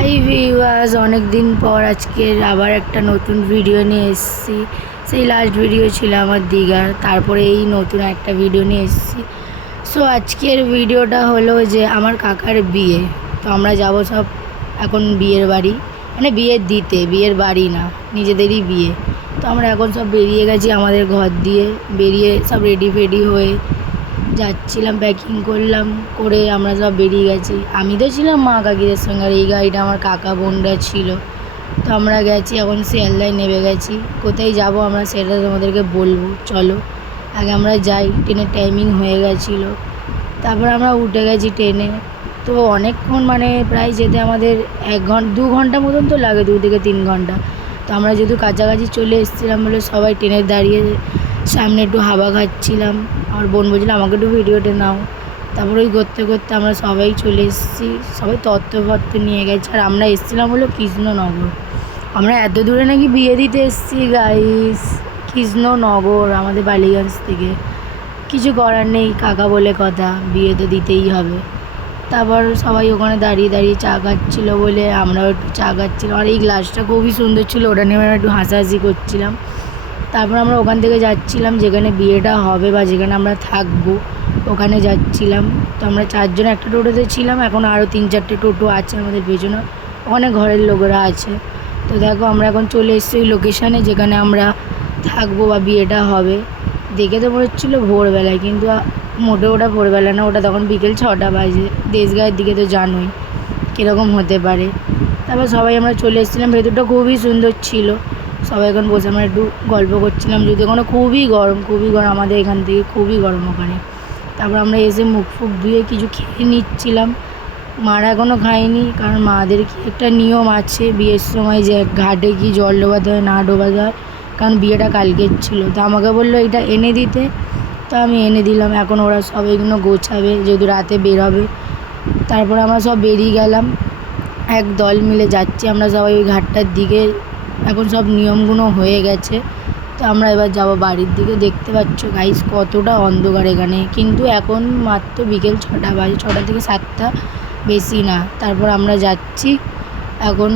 Hi viewers, অনেক দিন পর আজকের আবার একটা নতুন ভিডিও নিয়ে এসেছি। সেই লাস্ট ভিডিও ছিল আমার দীঘার, তারপরে এই নতুন একটা ভিডিও নিয়ে এসেছি। সো আজকের ভিডিওটা হলো যে আমার কাকার বিয়ে। তো আমরা যাব সব এখন বিয়ের বাড়ি, মানে বিয়ের দিতে, বিয়ের বাড়ি না, নিজেদেরই বিয়ে। তো আমরা এখন সব বেরিয়ে গেছি আমাদের ঘর দিয়ে, বেরিয়ে সব রেডি ফেডি হয়ে যাচ্ছিলাম, প্যাকিং করলাম, করে আমরা সব বেরিয়ে গেছি। আমি তো ছিলাম মা কাকিদের সঙ্গে, আর এই গাড়িটা আমার কাকা বোনরা ছিল। তো আমরা গেছি, এখন শিয়ালদায় নেমে গেছি। কোথায় যাব আমরা সেটা তোমাদেরকে বলবো, চলো আগে আমরা যাই। ট্রেনের টাইমিং হয়ে গেছিলো, তারপর আমরা উঠে গেছি ট্রেনে। তো অনেকক্ষণ, মানে প্রায় যেতে আমাদের 1-2 ঘন্টা মতন তো লাগে, 2 থেকে 3 ঘন্টা। তো আমরা যেহেতু কাছাকাছি চলে এসেছিলাম বলে সবাই ট্রেনে দাঁড়িয়ে সামনে একটু হাওয়া খাচ্ছিলাম। আমার বোন বলছিল আমাকে একটু ভিডিওটা নাও। তারপর ওই করতে করতে আমরা সবাই চলে এসেছি, সবাই তত্ত্বপত্র নিয়ে গেছে। আর আমরা এসেছিলাম হলো কৃষ্ণনগর। আমরা এত দূরে নাকি বিয়ে দিতে এসেছি গাইস, কৃষ্ণনগর আমাদের বালিগঞ্জ থেকে। কিছু করার নেই, কাকা বলে কথা, বিয়ে তো দিতেই হবে। তারপর সবাই ওখানে দাঁড়িয়ে দাঁড়িয়ে চা খাচ্ছিলো বলে আমরাও একটু চা খাচ্ছিলাম। আর এই গ্লাসটা খুবই সুন্দর ছিল, ওটা নিয়ে আমরা একটু হাসাহাসি করছিলাম। তারপর আমরা ওখান থেকে যাচ্ছিলাম যেখানে বিয়েটা হবে বা যেখানে আমরা থাকবো, ওখানে যাচ্ছিলাম। তো আমরা 4 জন একটা টোটোতে ছিলাম, এখন আরও 3-4টে টোটো আছে আমাদের পেছনে, ওখানে ঘরের লোকেরা আছে। তো দেখো আমরা এখন চলে এসেছি ওই লোকেশানে যেখানে আমরা থাকবো বা বিয়েটা হবে। দেখে তো মনে হচ্ছিলো ভোরবেলায়, কিন্তু মোটেও ওটা ভোরবেলা না, ওটা তখন বিকেল 6টা বাজে। দেশগাঁয়ের দিকে তো জানোই কীরকম হতে পারে। তারপর সবাই আমরা চলে এসেছিলাম, ভেতরটা খুবই সুন্দর ছিল। সবাই এখন বসে আমরা একটু গল্প করছিলাম, যদি ওখানে খুবই গরম, আমাদের এখান থেকে খুবই গরম ওখানে। তারপর আমরা এসে মুখ ফুক ধুয়ে কিছু খেয়ে নিচ্ছিলাম। মারা এখনও খায়নি, কারণ মাদের কি একটা নিয়ম আছে বিয়ের সময়, যে ঘাটে কি জল ডোবাতে হয় না ডোবাতে হয়, কারণ বিয়েটা কালকের ছিল। তো আমাকে বললো এটা এনে দিতে, তো আমি এনে দিলাম। এখন ওরা সব এগুলো গোছাবে, যেহেতু রাতে বেরোবে। তারপর আমরা সব বেরিয়ে গেলাম, এক দল মিলে যাচ্ছি আমরা সবাই ওই ঘাটটার দিকে। এখন সব নিয়মগুলো হয়ে গেছে, তো আমরা এবার যাব বাড়ির দিকে। দেখতে পাচ্ছ গাইস কতটা অন্ধকার এখানে, কিন্তু এখন মাত্র বিকেল 6টা বাজে, 6টা থেকে 7টা, বেশি না। তারপর আমরা যাচ্ছি এখন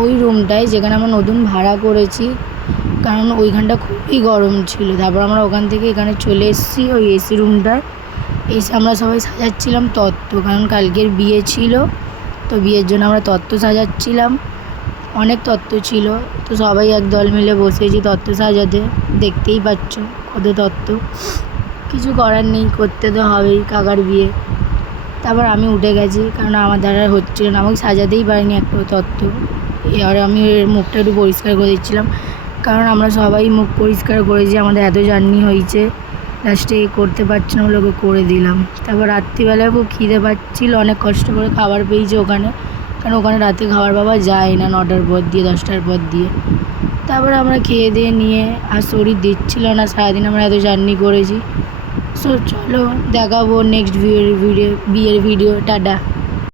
ওই রুমটায় যেখানে আমরা নতুন ভাড়া করেছি, কারণ ওইখানটা খুবই গরম ছিল। তারপর আমরা ওখান থেকে এখানে চলে এসেছি ওই এসি রুমটায়। এসে আমরা সবাই সাজাচ্ছিলাম তত্ত্ব, কারণ কালকের বিয়ে ছিল, তো বিয়ের জন্য আমরা তত্ত্ব সাজাচ্ছিলাম। অনেক তত্ত্ব ছিল, তো সবাই এক দল মিলে বসেছি তত্ত্ব সাজাতে। দেখতেই পাচ্ছ কত তত্ত্ব, কিছু করার নেই, করতে তো হবেই, কাকার বিয়ে। তারপর আমি উঠে গেছি, কারণ আমার দ্বারা হচ্ছিল না, আমাকে সাজাতেই পারিনি একটা তত্ত্ব। এবারে আমি মুখটা একটু পরিষ্কার করে দিচ্ছিলাম, কারণ আমরা সবাই মুখ পরিষ্কার করেছি, আমাদের এত জার্নি হয়েছে, লাস্টে করতে পারছি না বলে ওকে করে দিলাম। তারপর রাত্রিবেলায় খুব খিদে পাচ্ছিল, অনেক কষ্ট করে খাবার পেয়েছি ওখানে, কারণ ওখানে রাতে খাবার পাওয়া যায় না 9টার পর দিয়ে, 10টার পর দিয়ে। তারপরে আমরা খেয়ে দিয়ে নিয়ে, আর শরীর দিচ্ছিল না, সারাদিন আমরা এত জার্নি করেছি। সো চলো দেখাবো নেক্সট বিয়ের ভিডিও, টাটা।